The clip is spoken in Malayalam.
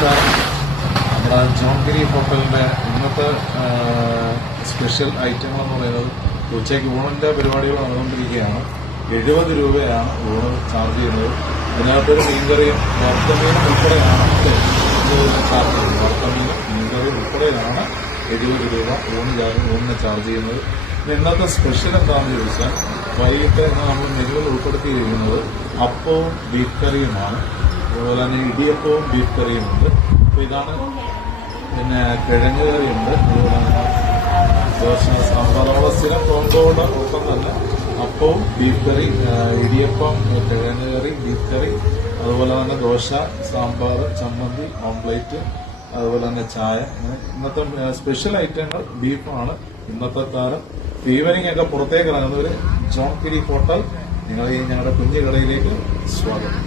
നമസ്കാരം. നമ്മുടെ ജോൺഗിരി ഹോട്ടലിന്റെ ഇന്നത്തെ സ്പെഷ്യൽ ഐറ്റങ്ങൾ എന്ന് പറയുന്നത് ഉച്ചയ്ക്ക് ഊണിന്റെ പരിപാടികൾ നടന്നുകൊണ്ടിരിക്കുകയാണ്. 70 രൂപയാണ് ഊണ് ചാർജ് ചെയ്യുന്നത്. അതിനകത്തൊരു മീൻകറിയും വറുത്തമീനും ഉൾപ്പെടെയാണ് ചാർജ് ചെയ്യുന്നത്. വറുത്തമീനും മീൻകറിയും ഉൾപ്പെടെയാണ് 70 രൂപ ഊണിന് ചാർജ് ചെയ്യുന്നത്. ഇന്നത്തെ സ്പെഷ്യൽ എന്താണെന്ന് ചോദിച്ചാൽ വൈകിട്ട് നമ്മൾ മെനുവിൽ ഉൾപ്പെടുത്തിയിരിക്കുന്നത് അപ്പവും ബീഫ് കറിയുമാണ്. അതുപോലെ തന്നെ ഇടിയപ്പവും ബീഫ് കറിയുമുണ്ട്. അപ്പോൾ ഇതാണ്. പിന്നെ കിഴങ്ങ് കറിയുണ്ട്. അതുപോലെ തന്നെ ദോശ, സാമ്പാർ, നമ്മുടെ സ്ഥിരം കോമ്പോടെ ഒപ്പം തന്നെ അപ്പവും ബീഫ് കറി, ഇടിയപ്പം, കിഴങ്ങ് കറി, ബീഫ് കറി, അതുപോലെ തന്നെ ദോശ, സാമ്പാർ, ചമ്മന്തി, ഓംപ്ലേറ്റ്, അതുപോലെ തന്നെ ചായ. ഇന്നത്തെ സ്പെഷ്യൽ ഐറ്റങ്ങൾ ബീഫാണ് ഇന്നത്തെ താരം. ഈവനിങ് ഒക്കെ പുറത്തേക്ക് ഇറങ്ങുന്നവർ ജോൺഗിരി ഹോട്ടൽ, ഞങ്ങളുടെ കുഞ്ഞു കടയിലേക്ക് സ്വാഗതം.